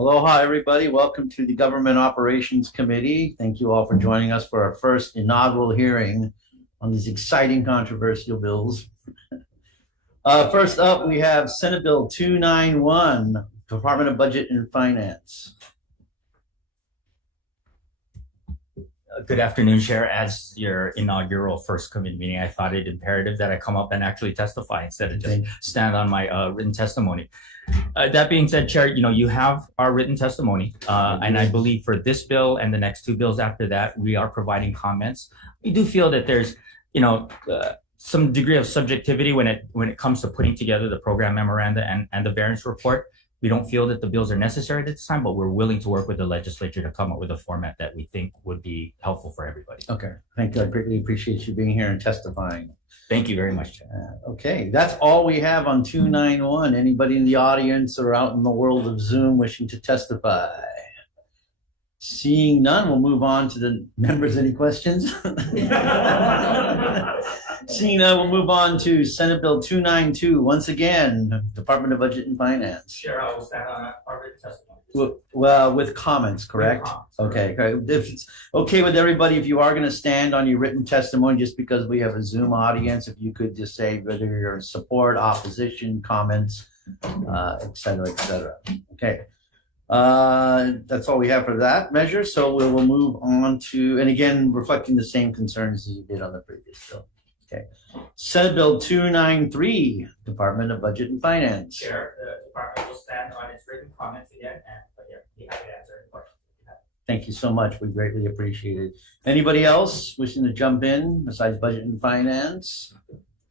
Aloha, everybody. Welcome to the Government Operations Committee. Thank you all for joining us for our first inaugural hearing on these exciting controversial bills. First up, we have Senate Bill 291, Department of Budget and Finance. Good afternoon, Chair. As your inaugural first committee meeting, I thought it imperative that I come up and actually testify instead of just stand on my written testimony. That being said, Chair, you have our written testimony, and I believe for this bill and the next two bills after that, we are providing comments. We do feel that there's, some degree of subjectivity when it comes to putting together the program memoranda and the variance report. We don't feel that the bills are necessary at this time, but we're willing to work with the legislature to come up with a format that we think would be helpful for everybody. Okay, thank you. I greatly appreciate you being here and testifying. Thank you very much. Okay, that's all we have on 291. Anybody in the audience or out in the world of Zoom wishing to testify? Seeing none, we'll move on to the members. Any questions? Seeing none, we'll move on to Senate Bill 292. Once again, Department of Budget and Finance. Sure, I will stand on our written testimony. Well, with comments, correct? With comments, okay. If it's okay with everybody, if you are going to stand on your written testimony, just because we have a Zoom audience, if you could just say whether you're in support, opposition, comments, et cetera, et cetera. Okay. That's all we have for that measure. So we will move on to, and again, reflecting the same concerns as you did on the previous bill. Okay. Senate Bill 293, Department of Budget and Finance. Chair, the department will stand on its written comments again, and be happy to answer any questions. Thank you so much. We greatly appreciate it. Anybody else wishing to jump in besides Budget and Finance?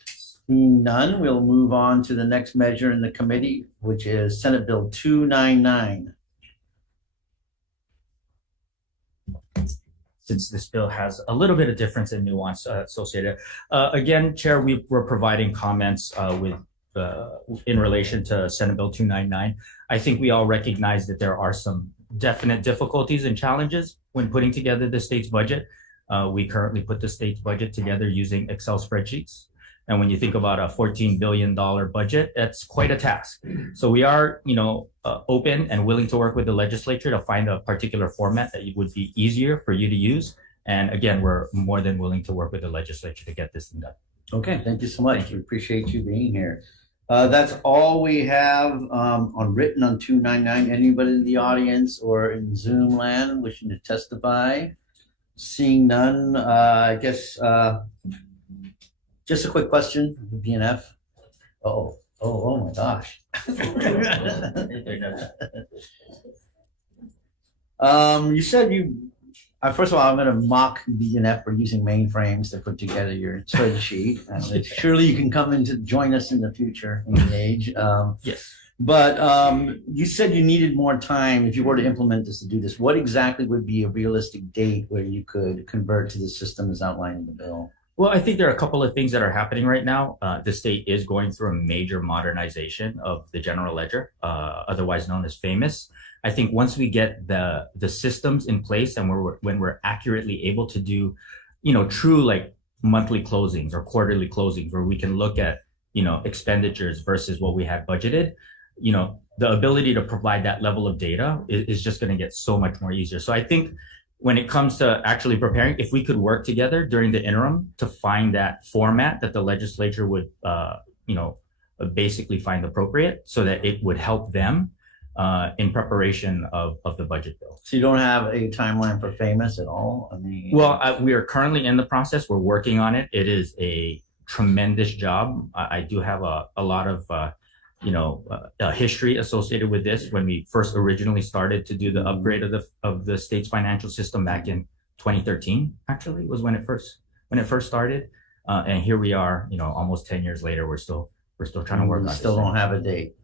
Seeing none, we'll move on to the next measure in the committee, which is Senate Bill 299. Since this bill has a little bit of difference and nuance associated. Again, Chair, we're providing comments in relation to Senate Bill 299. I think we all recognize that there are some definite difficulties and challenges when putting together the state's budget. We currently put the state's budget together using Excel spreadsheets. And when you think about a $14 billion budget, that's quite a task. So we are, open and willing to work with the legislature to find a particular format that would be easier for you to use. And again, we're more than willing to work with the legislature to get this thing done. Okay, thank you so much. We appreciate you being here. That's all we have on written on 299. Anybody in the audience or in Zoom land wishing to testify? Seeing none, I guess just a quick question, BNF. Oh my gosh. You said first of all, I'm going to mock BNF for using mainframes to put together your spreadsheet. Surely you can come in to join us in the future, engage. Yes. But you said you needed more time if you were to implement this to do this. What exactly would be a realistic date where you could convert to the system as outlined in the bill? Well, I think there are a couple of things that are happening right now. The state is going through a major modernization of the general ledger, otherwise known as FAMOUS. I think once we get the systems in place and when we're accurately able to do, true like monthly closings or quarterly closings where we can look at, expenditures versus what we had budgeted, the ability to provide that level of data is just going to get so much more easier. So I think when it comes to actually preparing, if we could work together during the interim to find that format that the legislature would, basically find appropriate so that it would help them in preparation of the budget bill. So you don't have a timeline for FAMOUS at all? I mean, well, we are currently in the process. We're working on it. It is a tremendous job. I do have a lot of history associated with this. When we first originally started to do the upgrade of the state's financial system back in 2013, actually was when it first started, and here we are, almost 10 years later. We're still trying to work on it. Still don't have a date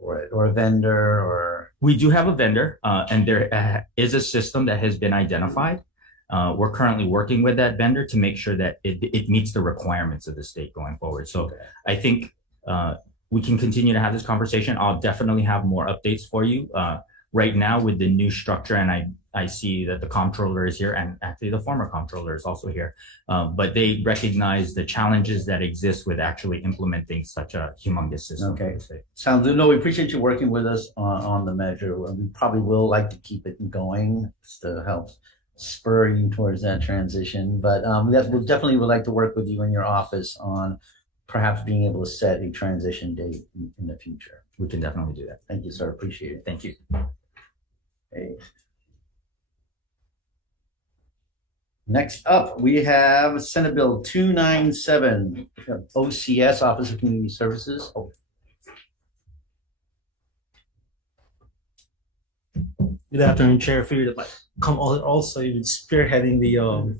for it, or a vendor, or we do have a vendor, and there is a system that has been identified. We're currently working with that vendor to make sure that it meets the requirements of the state going forward. So I think we can continue to have this conversation. I'll definitely have more updates for you. Right now with the new structure, and I see that the comptroller is here, and actually the former comptroller is also here. But they recognize the challenges that exist with actually implementing such a humongous system. Okay. Sounds good. No, we appreciate you working with us on the measure. We probably will like to keep it going to help spur you towards that transition. But we'll definitely would like to work with you in your office on perhaps being able to set a transition date in the future. We can definitely do that. Thank you, sir. Appreciate it. Thank you. Okay. Next up, we have Senate Bill 297, OCS, Office of Community Services. Oh. Good afternoon, Chair. Figured that come also even spearheading the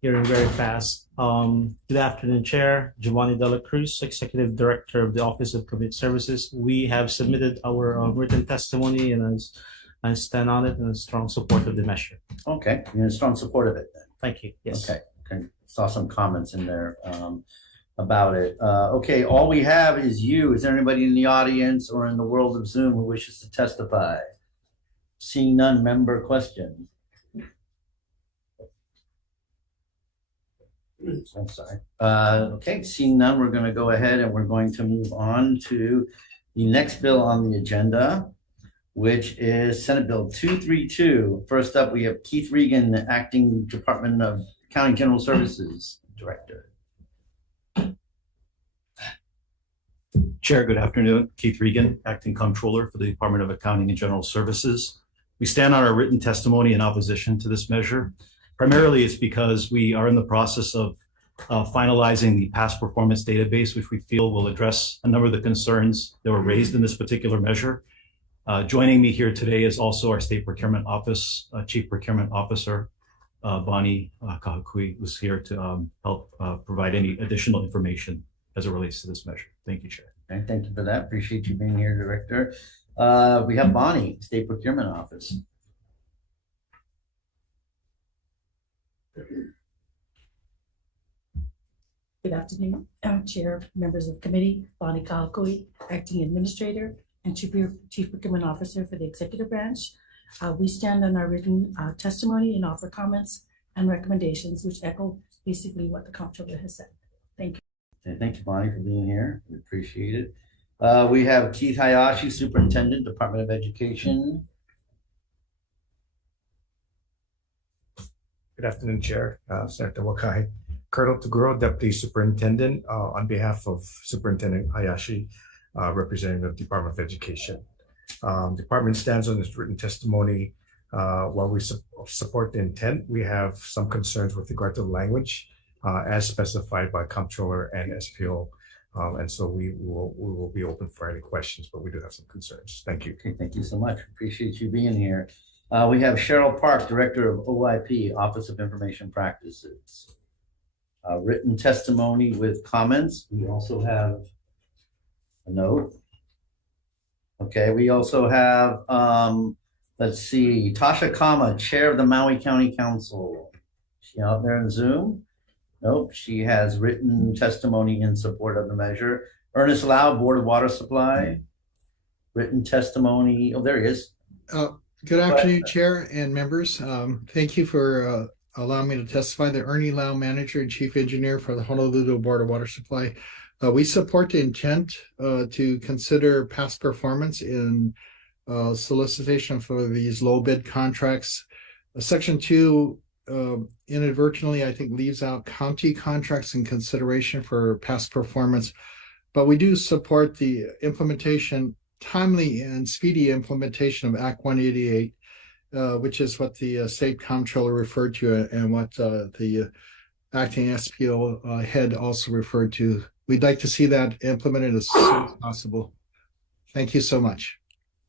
hearing very fast. Good afternoon, Chair. Giovanni Dela Cruz, Executive Director of the Office of Community Services. We have submitted our written testimony, and I stand on it in strong support of the measure. Okay, you're in strong support of it then. Thank you. Yes. Okay. Saw some comments in there about it. Okay, all we have is you. Is there anybody in the audience or in the world of Zoom who wishes to testify? Seeing none, member question. I'm sorry. Okay, seeing none, we're going to go ahead and we're going to move on to the next bill on the agenda, which is Senate Bill 232. First up, we have Keith Regan, Acting Department of County General Services Director. Chair, good afternoon. Keith Regan, Acting Comptroller for the Department of Accounting and General Services. We stand on our written testimony in opposition to this measure. Primarily, it's because we are in the process of finalizing the past performance database, which we feel will address a number of the concerns that were raised in this particular measure. Joining me here today is also our State Procurement Office Chief Procurement Officer, Bonnie Kahakui, who's here to help provide any additional information as it relates to this measure. Thank you, Chair. Okay, thank you for that. Appreciate you being here, Director. We have Bonnie, State Procurement Office. Good afternoon, Chair, members of the committee, Bonnie Kahakui, Acting Administrator and Chief Procurement Officer for the Executive Branch. We stand on our written testimony and offer comments and recommendations which echo basically what the comptroller has said. Thank you. Okay, thank you, Bonnie, for being here. We appreciate it. We have Keith Hayashi, Superintendent, Department of Education. Good afternoon, Chair, Senator Wakai. Colonel Taguro, Deputy Superintendent, on behalf of Superintendent Hayashi, representing the Department of Education. Department stands on this written testimony. While we support the intent, we have some concerns with regard to the language as specified by Comptroller and SPO. And so we will be open for any questions, but we do have some concerns. Thank you. Okay, thank you so much. Appreciate you being here. We have Cheryl Park, Director of OIP, Office of Information Practices. Written testimony with comments. We also have a note. Okay, we also have, let's see, Tasha Kama, Chair of the Maui County Council. Is she out there in Zoom? Nope, she has written testimony in support of the measure. Ernest Lau, Board of Water Supply. Written testimony. Oh, there he is. Good afternoon, Chair and members. Thank you for allowing me to testify. The Ernie Lau, Manager and Chief Engineer for the Honolulu Board of Water Supply. We support the intent to consider past performance in solicitation for these low bid contracts. Section 2 inadvertently, I think, leaves out county contracts in consideration for past performance, but we do support the implementation, timely and speedy implementation of Act 188, which is what the State Comptroller referred to and what the Acting SPO head also referred to. We'd like to see that implemented as soon as possible. Thank you so much.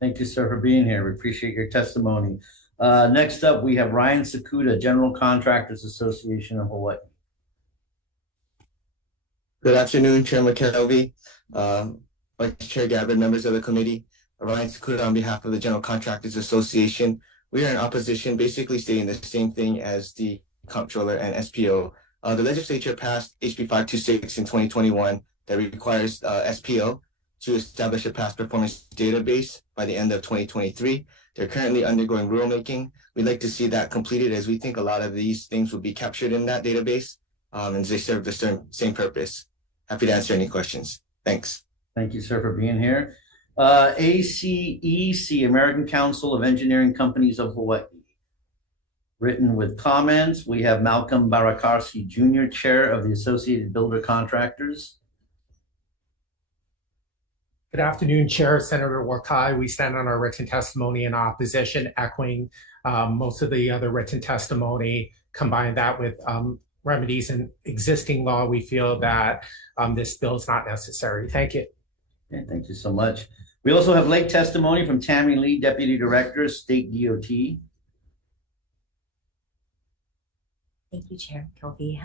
Thank you, sir, for being here. We appreciate your testimony. Next up, we have Ryan Sakuda, General Contractors Association of Hawaii. Good afternoon, Chair McKelvey, Vice Chair Gabbard, members of the committee. Ryan Sakuda on behalf of the General Contractors Association. We are in opposition, basically stating the same thing as the Comptroller and SPO. The legislature passed HB 526 in 2021 that requires SPO to establish a past performance database by the end of 2023. They're currently undergoing rulemaking. We'd like to see that completed as we think a lot of these things will be captured in that database, and they serve the same purpose. Happy to answer any questions. Thanks. Thank you, sir, for being here. ACEC, American Council of Engineering Companies of Hawaii. Written with comments, we have Malcolm Barakarski Jr., Chair of the Associated Builder Contractors. Good afternoon, Chair, Senator Wakai. We stand on our written testimony in opposition, echoing most of the other written testimony. Combine that with remedies in existing law, we feel that this bill is not necessary. Thank you. Okay, thank you so much. We also have late testimony from Tammy Lee, Deputy Director, State DOT. Thank you, Chair Kelby.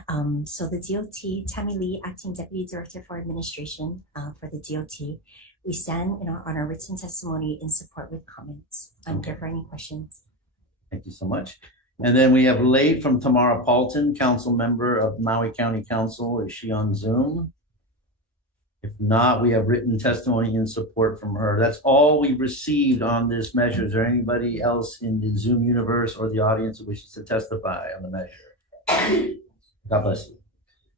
So the DOT, Tammy Lee, Acting Deputy Director for Administration for the DOT. We stand on our written testimony in support with comments. I'm here for any questions. Thank you so much. And then we have late from Tamara Paulton, Council Member of Maui County Council. Is she on Zoom? If not, we have written testimony in support from her. That's all we received on this measure. Is there anybody else in the Zoom universe or the audience who wishes to testify on the measure? God bless you.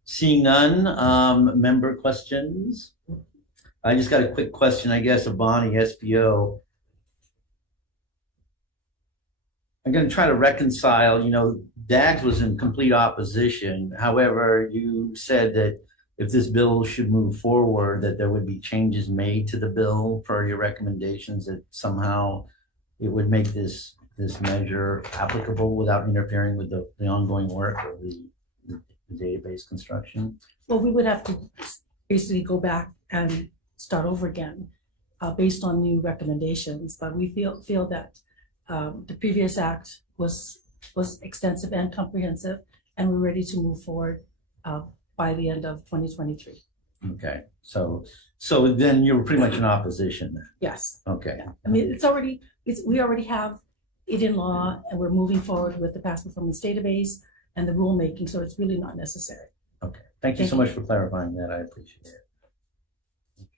Seeing none, member questions? I just got a quick question, I guess, of Bonnie, SPO. I'm going to try to reconcile, DAGS was in complete opposition. However, you said that if this bill should move forward, that there would be changes made to the bill per your recommendations, that somehow it would make this measure applicable without interfering with the ongoing work of the database construction. Well, we would have to basically go back and start over again based on new recommendations. But we feel that the previous act was extensive and comprehensive, and we're ready to move forward by the end of 2023. Okay, so then you're pretty much in opposition then. Yes. Okay. Yeah. I mean, we already have it in law, and we're moving forward with the past performance database and the rulemaking, so it's really not necessary. Okay, thank you so much for clarifying that. I appreciate it.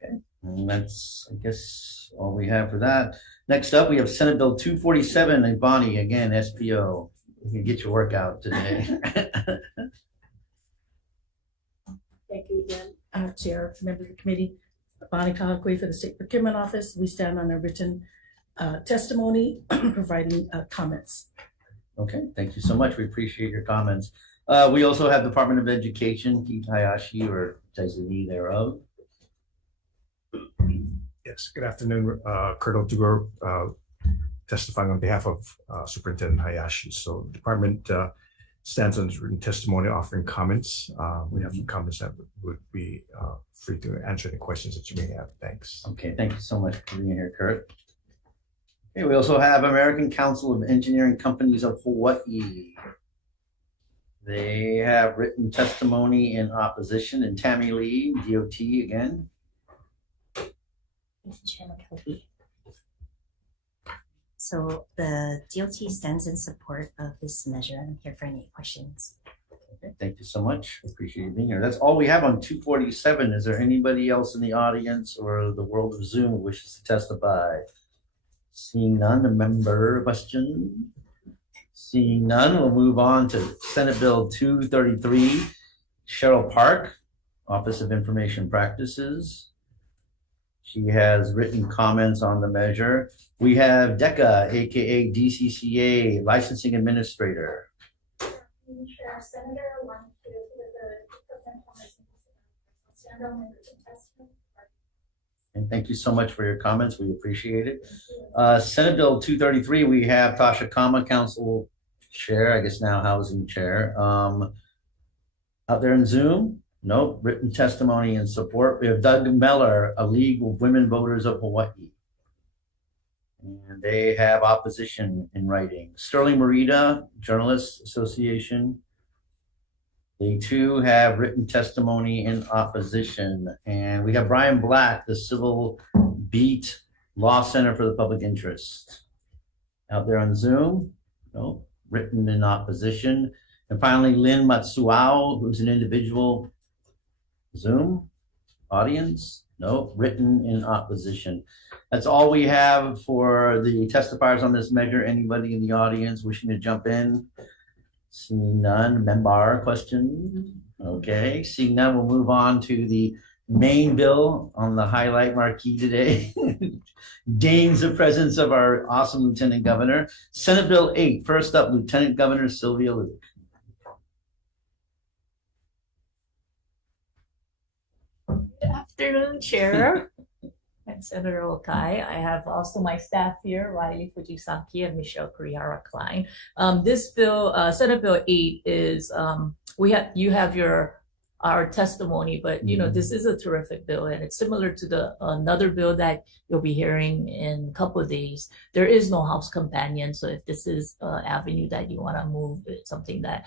Okay, and that's, I guess, all we have for that. Next up, we have Senate Bill 247, and Bonnie, again, SPO. You can get your work out today. Thank you again, Chair, members of the committee. Bonnie Kahakui for the State Procurement Office. We stand on a written testimony providing comments. Okay, thank you so much. We appreciate your comments. We also have Department of Education, Keith Hayashi, or designee thereof. Yes, good afternoon, Colonel Tugor, testifying on behalf of Superintendent Hayashi. So the department stands on written testimony offering comments. We have some comments that would be free to answer any questions that you may have. Thanks. Okay, thank you so much for being here, Kurt. Okay, we also have American Council of Engineering Companies of Hawaii. They have written testimony in opposition, and Tammy Lee, DOT again. Thank you, Chair Kelby. So the DOT stands in support of this measure. I'm here for any questions. Okay, thank you so much. Appreciate you being here. That's all we have on 247. Is there anybody else in the audience or the world of Zoom who wishes to testify? Seeing none, a member question? Seeing none, we'll move on to Senate Bill 233, Cheryl Park, Office of Information Practices. She has written comments on the measure. We have DECA, aka DCCA, Licensing Administrator. Senator, and thank you so much for your comments. We appreciate it. Senate Bill 233, we have Tasha Kama, Council Chair, I guess now Housing Chair. Out there in Zoom? Nope. Written testimony in support. We have Doug Meller, a League of Women Voters of Hawaii. And they have opposition in writing. Sterling Morita, Journalists Association. They too have written testimony in opposition. And we have Brian Black, the Civil Beat Law Center for the Public Interest. Out there on Zoom? No, written in opposition. And finally, Lynn Matsuao, who's an individual. Zoom? Audience? No. Written in opposition. That's all we have for the testifiers on this measure. Anybody in the audience wishing to jump in? Seeing none. Member question? Okay, seeing none, we'll move on to the main bill on the highlight marquee today. Deigns the presence of our awesome Lieutenant Governor. Senate Bill 8. First up, Lieutenant Governor Sylvia Luke. Good afternoon, Chair and Senator Okai. I have also my staff here, Riley Fujisaki and Michelle Kurihara Klein. This bill, Senate Bill 8, is you have our testimony, but this is a terrific bill, and it's similar to the another bill that you'll be hearing in a couple of days. There is no House companion, so if this is an avenue that you want to move, it's something that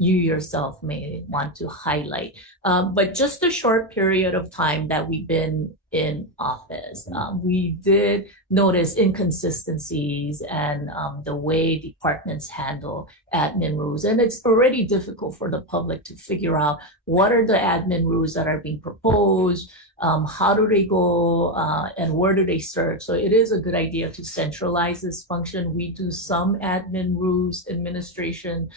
you yourself may want to highlight. But just a short period of time that we've been in office, we did notice inconsistencies and the way departments handle admin rules. And it's already difficult for the public to figure out what are the admin rules that are being proposed, how do they go, and where do they serve. So it is a good idea to centralize this function. We do some admin rules administration.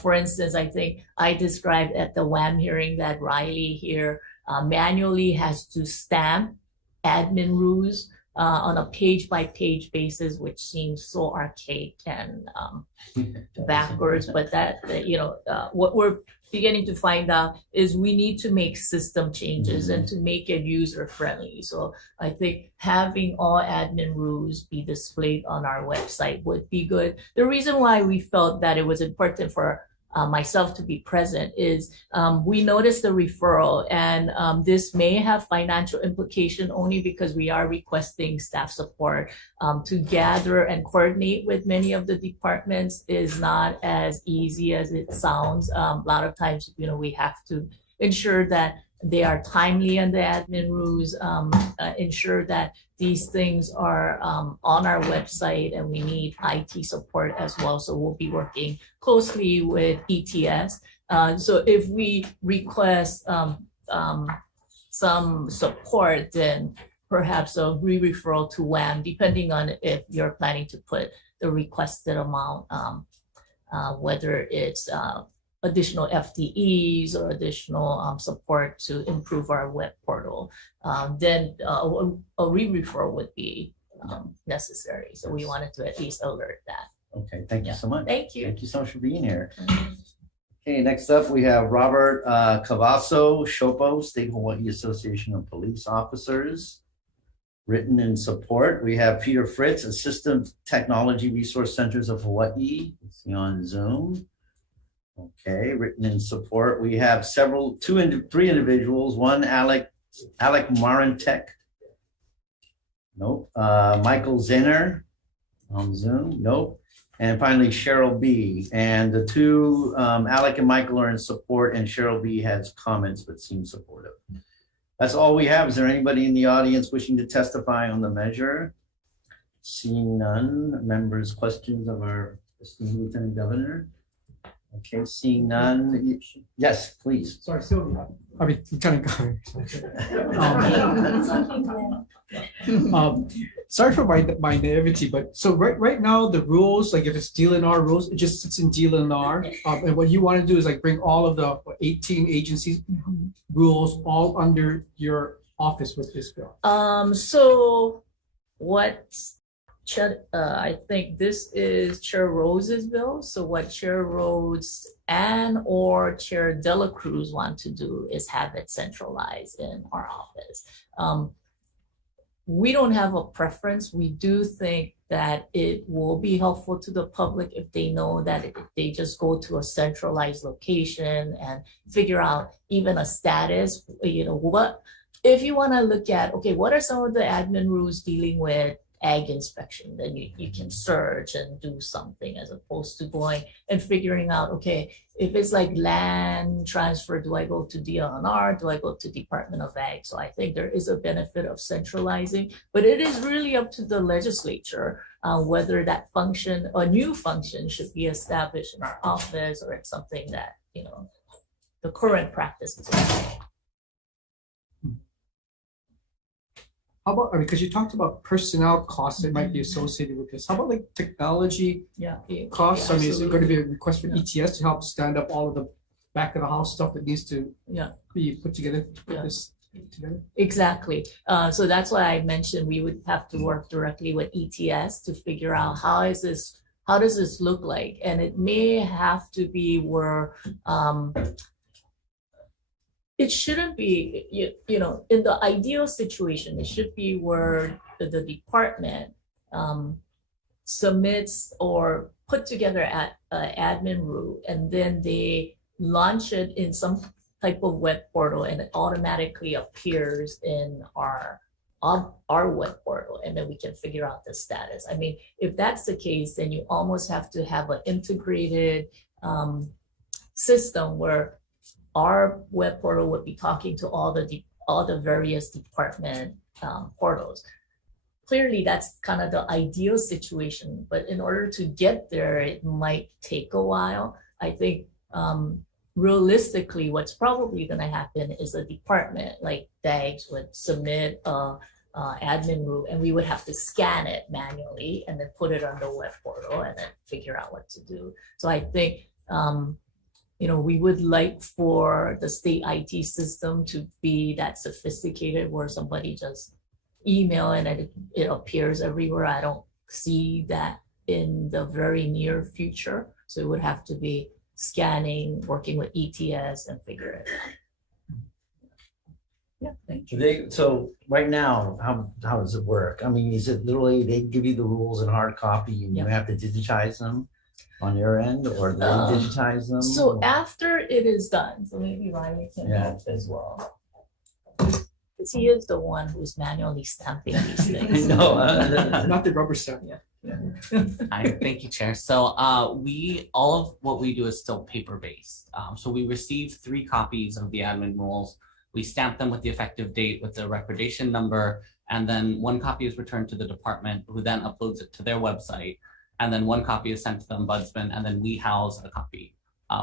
For instance, I think I described at the WAM hearing that Riley here manually has to stamp admin rules on a page-by-page basis, which seems so archaic and backwards. But what we're beginning to find out is we need to make system changes and to make it user-friendly. So I think having all admin rules be displayed on our website would be good. The reason why we felt that it was important for myself to be present is we noticed the referral, and this may have financial implication only because we are requesting staff support. To gather and coordinate with many of the departments is not as easy as it sounds. A lot of times, we have to ensure that they are timely in the admin rules, ensure that these things are on our website, and we need IT support as well. So we'll be working closely with ETS. So if we request some support, then perhaps a re-referral to WAM, depending on if you're planning to put the requested amount, whether it's additional FTEs or additional support to improve our web portal, then a re-referral would be necessary. So we wanted to at least alert that. Okay, thank you so much. Thank you. Thank you so much for being here. Okay, next up we have Robert Cavasso, SHOPO, State Hawaii Association of Police Officers. Written in support, we have Peter Fritz, Assistant Technology Resource Centers of Hawaii. Let's see on Zoom. Okay, written in support, we have three individuals. One, Alec Marantek. Nope. Michael Zinner on Zoom. Nope. And finally, Cheryl B. And the two, Alec and Michael, are in support, and Cheryl B. has comments but seems supportive. That's all we have. Is there anybody in the audience wishing to testify on the measure? Seeing none. Members' questions of our esteemed Lieutenant Governor? Okay, seeing none. Yes, please. Sorry, Sylvia. I mean, Lieutenant Governor. Sorry for my naivety, but so right now the rules, like if it's DLNR rules, it just sits in DLNR. And what you want to do is like bring all of the 18 agencies rules all under your office with this bill. So what I think this is Chair Rose's bill. So what Chair Rose and or Chair Dela Cruz want to do is have it centralized in our office. We don't have a preference. We do think that it will be helpful to the public if they know that if they just go to a centralized location and figure out even a status, what, if you want to look at, okay, what are some of the admin rules dealing with ag inspection, then you can search and do something as opposed to going and figuring out, okay, if it's like land transfer, do I go to DLNR? Do I go to Department of Ag? So I think there is a benefit of centralizing, but it is really up to the legislature whether that function, a new function, should be established in our office, or it's something that, the current practice is okay. how about, because you talked about personnel costs that might be associated with this. How about like technology Yeah. costs? I mean, is it going to be a request for Yeah. ETS to help stand up all of the back of the house stuff that needs to Yeah. be put together to put Yeah. this together? Exactly. So that's why I mentioned we would have to work directly with ETS to figure out how does this look like? And it may have to be where it shouldn't be, you know, in the ideal situation, it should be where the department submits or put together an admin route, and then they launch it in some type of web portal, and it automatically appears in our web portal, and then we can figure out the status. I mean, if that's the case, then you almost have to have an integrated system where our web portal would be talking to all the various department portals. Clearly, that's kind of the ideal situation, but in order to get there, it might take a while. I think realistically, what's probably going to happen is a department like DAGS would submit a admin route, and we would have to scan it manually and then put it on the web portal and then figure out what to do. So I think you know, we would like for the state IT system to be that sophisticated where somebody just email and it appears everywhere. I don't see that in the very near future. So it would have to be scanning, working with ETS and figure it out. Yeah, thank you. So right now, how does it work? I mean, is it literally they give you the rules in hard copy and you have to digitize them on your end, or they digitize them? So after it is done, so maybe Riley can help as well. Because he is the one who's manually stamping these things. No, Not the rubber stamp. Hi, thank you, Chair. So all of what we do is still paper-based. So we receive 3 copies of the admin rules. We stamp them with the effective date with the recordation number, and then 1 copy is returned to the department, who then uploads it to their website. And then 1 copy is sent to the ombudsman, and then we house a copy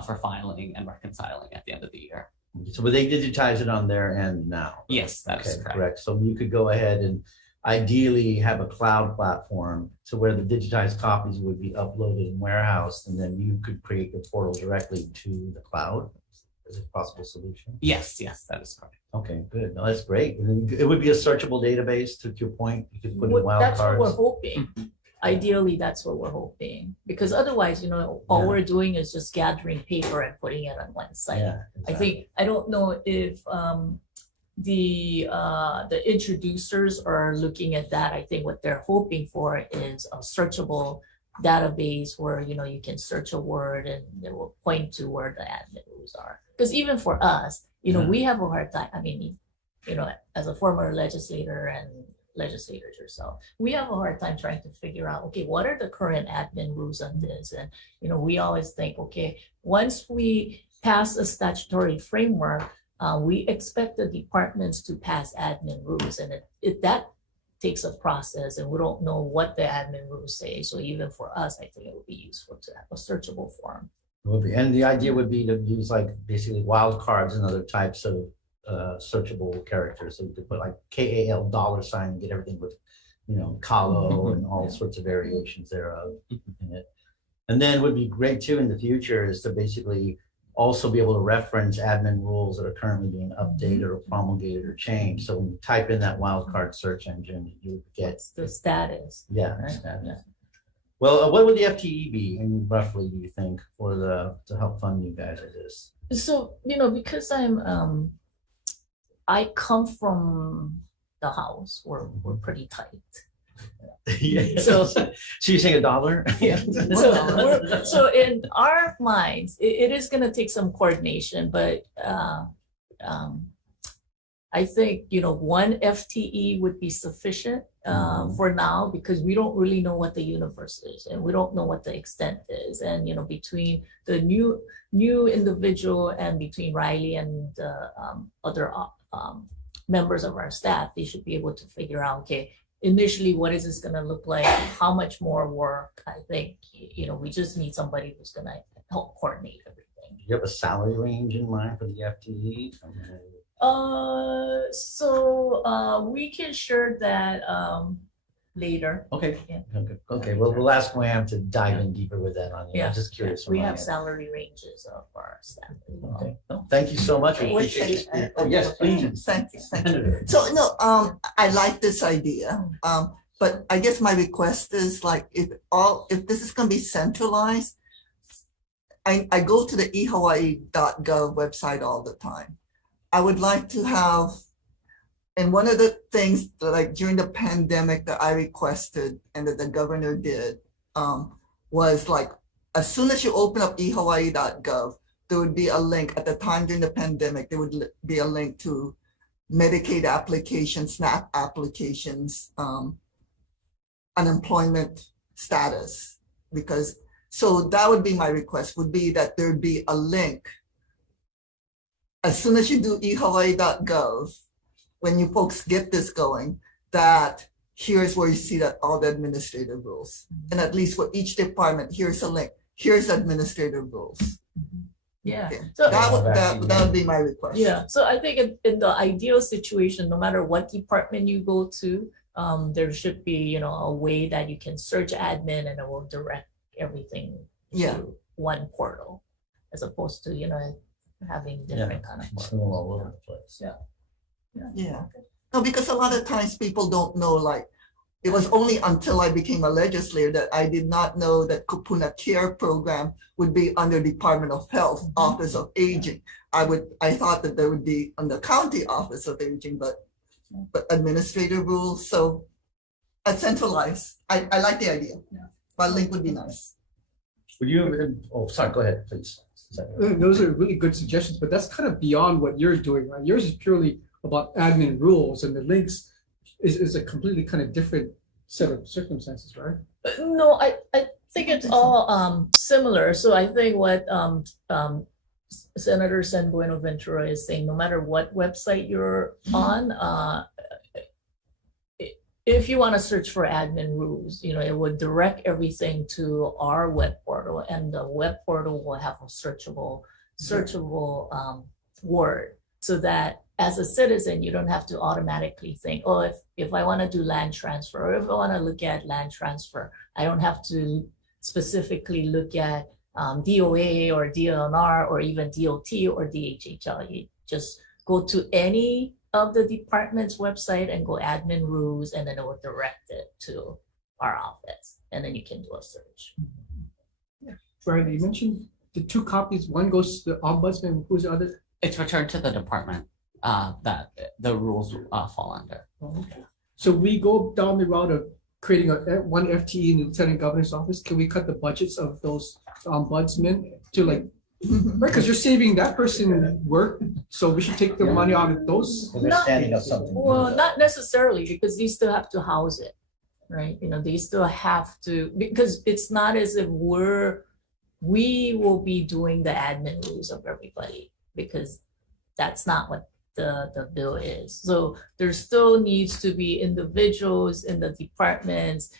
for filing and reconciling at the end of the year. So but they digitize it on their end now? Yes, that is correct. So you could go ahead and ideally have a cloud platform to where the digitized copies would be uploaded and warehoused, and then you could create the portal directly to the cloud. Is it a possible solution? Yes, that is correct. Okay, good. No, that's great. And then it would be a searchable database, to your point. You could put in wildcards. That's what we're hoping. Ideally, that's what we're hoping, because otherwise, you know, all we're doing is just gathering paper and putting it on one site. Yeah, exactly. I don't know if the introducers are looking at that. I think what they're hoping for is a searchable database where, you know, you can search a word and it will point to where the admin rules are. Because even for us, you know, we have a hard time. I mean, you know, as a former legislator and legislators yourself, we have a hard time trying to figure out, okay, what are the current admin rules on this? And, you know, we always think, okay, once we pass a statutory framework, we expect the departments to pass admin rules, and that takes a process, and we don't know what the admin rules say. So even for us, I think it would be useful to have a searchable form. It would be, and the idea would be to use like basically wildcards and other types of searchable characters. So you could put like KAL $ and get everything with, you know, Kalo and all sorts of variations thereof in it. And then it would be great too in the future is to basically also be able to reference admin rules that are currently being updated or promulgated or changed. So when you type in that wildcard search engine, you would get the status. Yeah, right? status. Yeah. Well, what would the FTE be, and roughly, do you think, for to help fund you guys with this? So, you know, because I come from the house, we're pretty tight. Yeah. So you're saying $1? Yeah. So in our minds, it is going to take some coordination, but I think, you know, 1 FTE would be sufficient for now, because we don't really know what the universe is and we don't know what the extent is. And, you know, between the new individual and between Riley and other members of our staff, they should be able to figure out, okay, initially, what is this going to look like? How much more work? I think, you know, we just need somebody who's going to help coordinate everything. Do you have a salary range in mind for the FTE? We can share that later. Okay. Yeah. Okay, well, we'll ask Wham to dive in deeper with that on you. Yeah. I'm just curious. from We my have end. salary ranges for our staff. Okay. No, thank you so much. We Wait, appreciate wait, it. Oh, yes, please. Thank you. So no, I like this idea. But I guess my request is like if this is gonna be centralized, I go to the ehawaii.gov website all the time. I would like to have, and one of the things that like during the pandemic that I requested and that the governor did was like, as soon as you open up ehawaii.gov, there would be a link at the time during the pandemic, there would be a link to Medicaid applications, SNAP applications, unemployment status, because so that would be my request, would be that there'd be a link as soon as you do ehawaii.gov, when you folks get this going, that here's where you see that all the administrative rules, and at least for each department, here's a link, here's administrative rules. Yeah. Okay. So that would be my request. yeah. So I think in the ideal situation, no matter what department you go to, there should be, a way that you can search admin and it will direct everything to one portal, as opposed to, having different kind of It's all over the place. Yeah. No, because a lot of times people don't know, like, it was only until I became a legislator that I did not know that Kupuna Care Program would be under Department of Health, Office of Aging. I thought that there would be under County Office of Aging, but administrative rules, so centralized. I like the idea. But link would be nice. Would you, sorry, go ahead, please. Those are really good suggestions, but that's kind of beyond what you're doing, right? Yours is purely about admin rules, and the links is a completely kind of different set of circumstances, right? No, I think it's all similar. So I think what Senator San Buenaventura is saying, no matter what website you're on, if you want to search for admin rules, it would direct everything to our web portal, and the web portal will have a searchable word, so that as a citizen, you don't have to automatically think, oh, if I want to do land transfer, or if I want to look at land transfer, I don't have to specifically look at DOA or DLNR or even DOT or DHHL. You just go to any of the department's website and go admin rules, and then it will direct it to our office, and then you can do a search. Brian, you mentioned the two copies, one goes to the ombudsman, who's the other? It's returned to the department that the rules fall under. Okay. So we go down the route of creating one FTE in the Lieutenant Governor's office. Can we cut the budgets of those ombudsmen to right? Because you're saving that person work, so we should take the money out of those. They're standing up something. Well, not necessarily, because they still have to house it, right? They still have to, because it's not as if we will be doing the admin rules of everybody, because that's not what the bill is. So there still needs to be individuals in the departments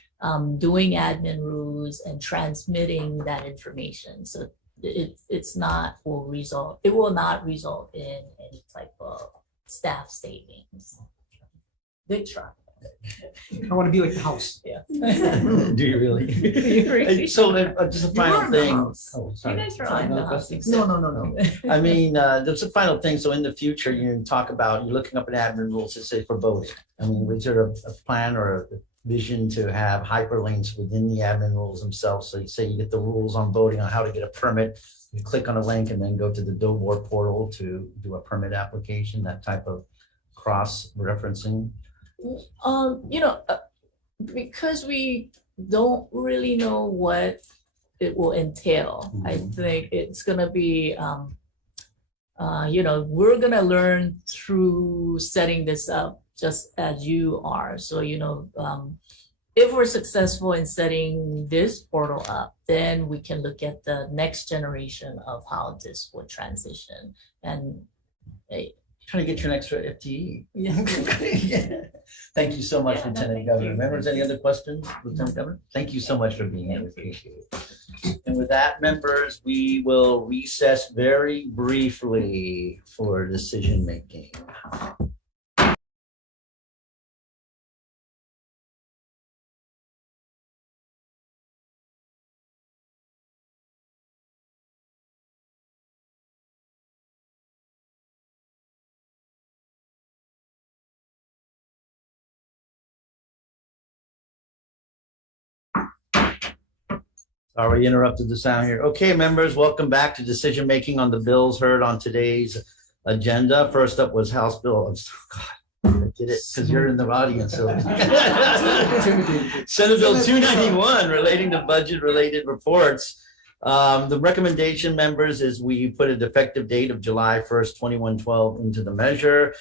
doing admin rules and transmitting that information. So it will not result in any type of staff savings. Good try. I want to be like the house. Yeah. Do you really? And so just a final thing. Oh, sorry. You guys are on the house. No. I mean, there's a final thing. So in the future, you talk about, you're looking up an admin rules to say for voting. I mean, was there a plan or a vision to have hyperlinks within the admin rules themselves? So you say you get the rules on voting on how to get a permit, you click on a link and then go to the DOBOR portal to do a permit application, that type of cross-referencing? Because we don't really know what it will entail, I think it's going to be, we're going to learn through setting this up just as you are. So, if we're successful in setting this portal up, then we can look at the next generation of how this would transition. And Trying to get you an extra FTE. yeah. Thank you so much, Yeah, no, Lieutenant thank Governor. you. Members, any other questions, Lieutenant Governor? Thank you so much for being here. We appreciate it. And with that, members, we will recess very briefly for decision making. Sorry, interrupted the sound here. Okay, members, welcome back to decision making on the bills heard on today's agenda. First up was House Bill. God, I did it because you're in the audience. So. Senate Bill 291 relating to budget related reports. The recommendation, members, is we put an effective date of July 1st, 2112 into the measure.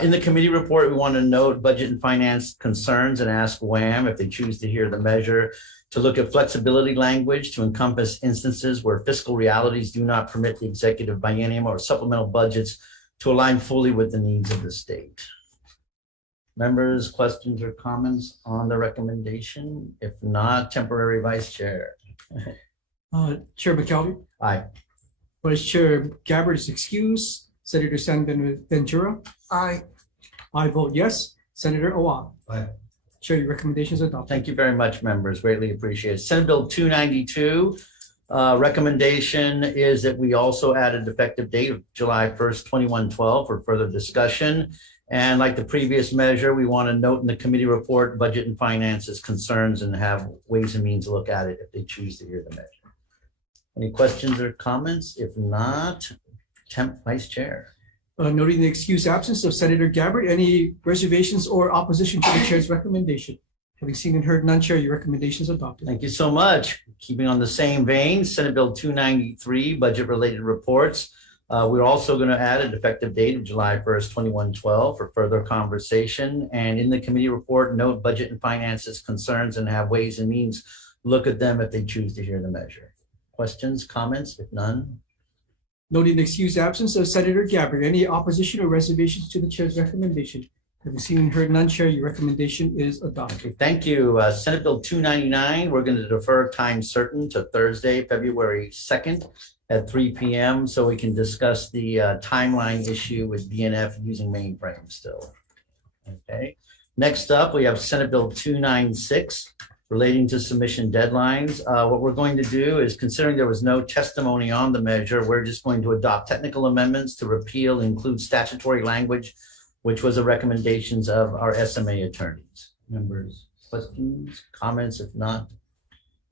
In the committee report, we want to note budget and finance concerns and ask WHAM, if they choose to hear the measure, to look at flexibility language to encompass instances where fiscal realities do not permit the executive biennium or supplemental budgets to align fully with the needs of the state. Members, questions or comments on the recommendation? If not, temporary vice chair. Chair McKelvey. Aye. Vice Chair Gabbard is excused. Senator San Ventura. Aye. I vote yes. Senator Owa. Aye. Chair, your recommendation is adopted. Thank you very much, members. Greatly appreciated. Senate Bill 292, recommendation is that we also add an effective date of July 1st, 2112 for further discussion. And like the previous measure, we want to note in the committee report, budget and finances concerns and have Ways and Means look at it if they choose to hear the measure. Any questions or comments? If not, Vice Chair. Noting the excused absence of Senator Gabbard, any reservations or opposition to the chair's recommendation? Having seen and heard none, Chair, your recommendation is adopted. Thank you so much. Keeping on the same vein, Senate Bill 293, budget-related reports. We're also going to add an effective date of July 1st, 2112 for further conversation. And in the committee report, note budget and finances concerns and have Ways and Means look at them if they choose to hear the measure. Questions, comments? If none. Noting the excused absence of Senator Gabbard, any opposition or reservations to the chair's recommendation? Having seen and heard none, Chair, your recommendation is adopted. Okay, thank you. Senate Bill 299, we're going to defer time certain to Thursday, February 2nd at 3 p.m. so we can discuss the timeline issue with BNF using mainframe still. Okay. Next up, we have Senate Bill 296 relating to submission deadlines. What we're going to do is, considering there was no testimony on the measure, we're just going to adopt technical amendments to repeal and include statutory language, which was the recommendations of our SMA attorneys. Members, questions, comments? If not.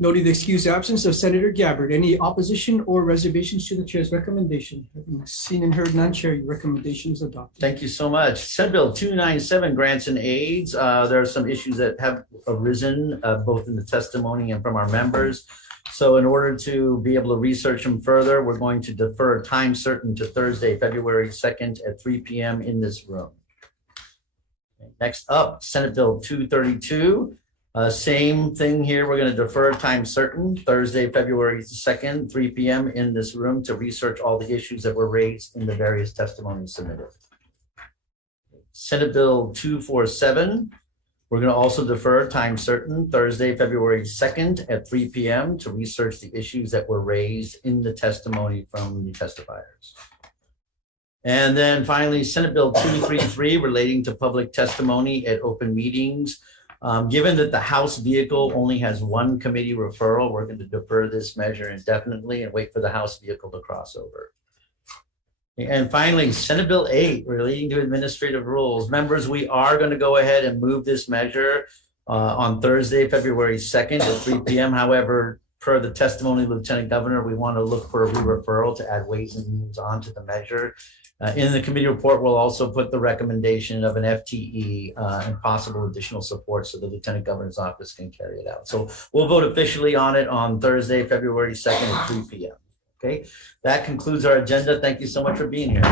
Noting the excused absence of Senator Gabbard, any opposition or reservations to the chair's recommendation? Having seen and heard none, Chair, your recommendation is adopted. Thank you so much. Senate Bill 297, grants and aids. There are some issues that have arisen both in the testimony and from our members. So in order to be able to research them further, we're going to defer time certain to Thursday, February 2nd at 3 p.m. in this room. Next up, Senate Bill 232. Same thing here. We're going to defer time certain Thursday, February 2nd, 3 p.m. in this room to research all the issues that were raised in the various testimonies submitted. Senate Bill 247. We're going to also defer time certain Thursday, February 2nd at 3 p.m. to research the issues that were raised in the testimony from the testifiers. And then finally, Senate Bill 233 relating to public testimony at open meetings. Given that the House vehicle only has one committee referral, we're going to defer this measure indefinitely and wait for the House vehicle to cross over. And finally, Senate Bill 8 relating to administrative rules. Members, we are going to go ahead and move this measure on Thursday, February 2nd at 3 p.m. However, per the testimony of the Lieutenant Governor, we want to look for a re-referral to add Ways and Means onto the measure. In the committee report, we'll also put the recommendation of an FTE and possible additional support so the Lieutenant Governor's office can carry it out. So we'll vote officially on it on Thursday, February 2nd at 3 p.m. Okay, that concludes our agenda. Thank you so much for being here.